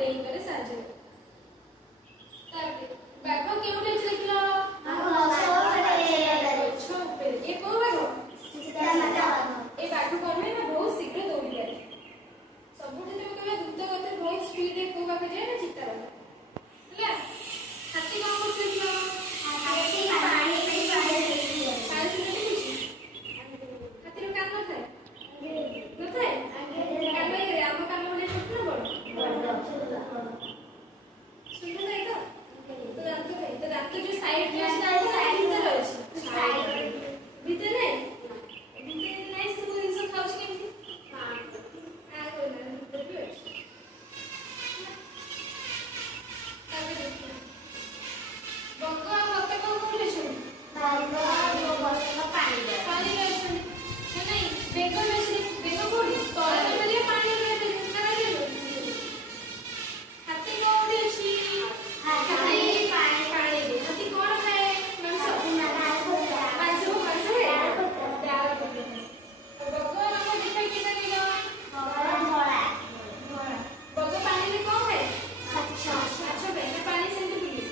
ଡେଇଁବାରେ ସାହାଯ୍ୟ କରେ। ତାପରେ ବାଘ କେଉଁଠି ଅଛି ଦେଖିଲ? ଗଛ ଉପରେ। ଏ କୋଉ ବାଘ? ଏ ବାଘ କଣ ହୁଏ ନା ବହୁତ ଶୀଘ୍ର ଦୌଡ଼ି ପାରେ। ସବୁଠୁ ତମେ କହିବା ଦ୍ରୁତ ଗତିରେ ବହୁତ ସ୍ପିଡରେ କୋଉ ବାଘ ଯାଏ ନା ଚିତା ବାଘ। ହେଲା। ହାତୀ କଣ କରୁଛି ଦେଖିଲ? ପାଣି ପିଉଛି। ହାତୀର କାନ ନଥାଏ? ନଥାଏ? କାନ ଇଏରେ ଆମ କାନ ଭଳିଆ ଛୋଟ ନା ବଡ଼? ଶୁଭ ଥାଏ ତ? ତ ଦାନ୍ତ ଥାଏ। ତ ଦାନ୍ତ ଯୋଉ ସାଇଡରେ ଅଛି ଦାନ୍ତ ଭିତରେ ଅଛି। ଭିତରେ ନାହିଁ? ଭିତରେ ନାହିଁ ସବୁ ଜିନିଷ ଖାଉଛି କେମିତି? ଭିତରେ ବି ଅଛି। ତାପରେ ଦେଖିବା ବଗ ଆଉ ବକା କଣ କୋଉଠି ଅଛନ୍ତି? ପାଣିରେ ଅଛନ୍ତି ନା ନାଇଁ? ବେଗ ଅଛି। ବେଗ କୋଉଠି? ତଳେ ନହେଲେ ପାଣି ହାତୀ କୋଉଠି ଅଛି? ପାଣିରେ। ହାତୀ କଣ ଖାଏ? ମାଂସ ଖାଏ। ଡାଳ ପତ୍ର। ବଗ ରଙ୍ଗ ଦେଖା କେମିତି କହିଲ? ବଗ ପାଣିରେ କଣ ଖାଏ? ମାଛ ଖାଏ ନା ପାଣି ସେମିତି ପିଏ?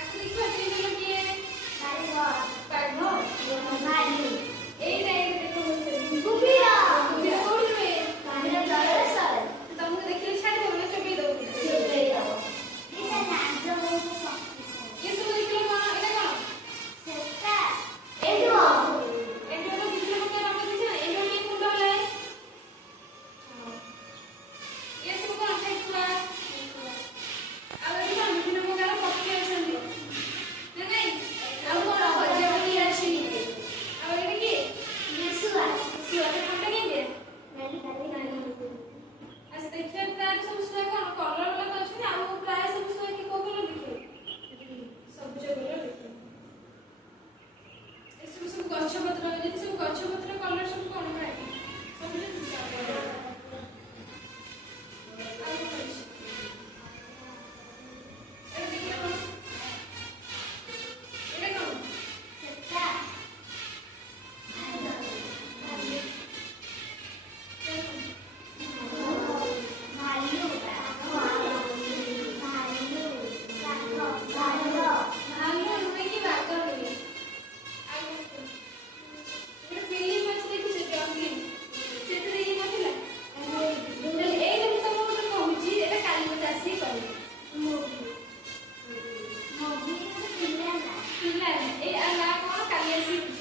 ଆକୁ ଦେଖିବ ଚିହ୍ନିଲ କିଏ? ବାଘ। ଏଇ ଲାଇନରେ ଦେଖ କୁମ୍ଭୀର କୋଉଠି ରୁହେ? ତମକୁ ଦେଖିଲେ ଛାଡ଼ିଦବ ନା ଚୋବେଇ ଦବ? ଏ ସବୁ ଦେଖିଲ କଣ? ଏଇଟା କଣ? ଏଣ୍ଡୁଅ। ଏଣ୍ଡୁଅର ବିଭିନ୍ନ ପ୍ରକାର ରଙ୍ଗ ଦେଖିଛ ନା? ଏଣ୍ଡୁଅ କାଇଁ ମୁଣ୍ଡ ହଲାଏ? ଏ ସବୁ କଣ? ଠେକୁଆ। ଆଉ ଏଠି କଣ ବିଭିନ୍ନ ପ୍ରକାର ପକ୍ଷୀ ଅଛନ୍ତି ନା ନାଇଁ? ଆଉ କଣ? ପ୍ରଜାପତି ଅଛି। ଆଉ ଏଠି କିଏ? ଶୁଆ। ଥଣ୍ଡା କେମିତିଆ? ଆଚ୍ଛା ଦେଖିବା ପ୍ରାୟ ସବୁ ଶୁଆ କଣ କଲର ବାଲା ଅଛନ୍ତି। ଆଉ ପ୍ରାୟ ସବୁ ଶୁଆ କି କୋଉ କଲର ଦେଖିବ? ସବୁଜ କଲର ଦେଖିବ। ଏସବୁ ସବୁ ଗଛ ପତ୍ର। ଯଦି ସବୁ ଗଛ ପତ୍ର କଲର ସବୁ କଣ ପ୍ରାୟ? ସବୁଜ। ଆଉ କଣ ଅଛି? ଏଇଟା ଦେଖିଲ କଣ? ଏଇଟା କଣ? ଭାଲୁ ନୁହେଁ କି ବାଘ ନୁହେଁ। ଆଉ କଣ? ଗୋଟେ ଫିଲ୍ମ ଅଛି ଦେଖିଛ ଜଙ୍ଗଲି? ସେଥିରେ ଇଏ ନଥିଲା? ଏଇଟା ମୁଁ ତମକୁ ଗୋଟେ କହୁଛି। ଏଇଟା କାଲି ମତେ ଆସିକି କହିବ। ପିଲା ଏଇ ନା କଣ କାଲି ଆସିକି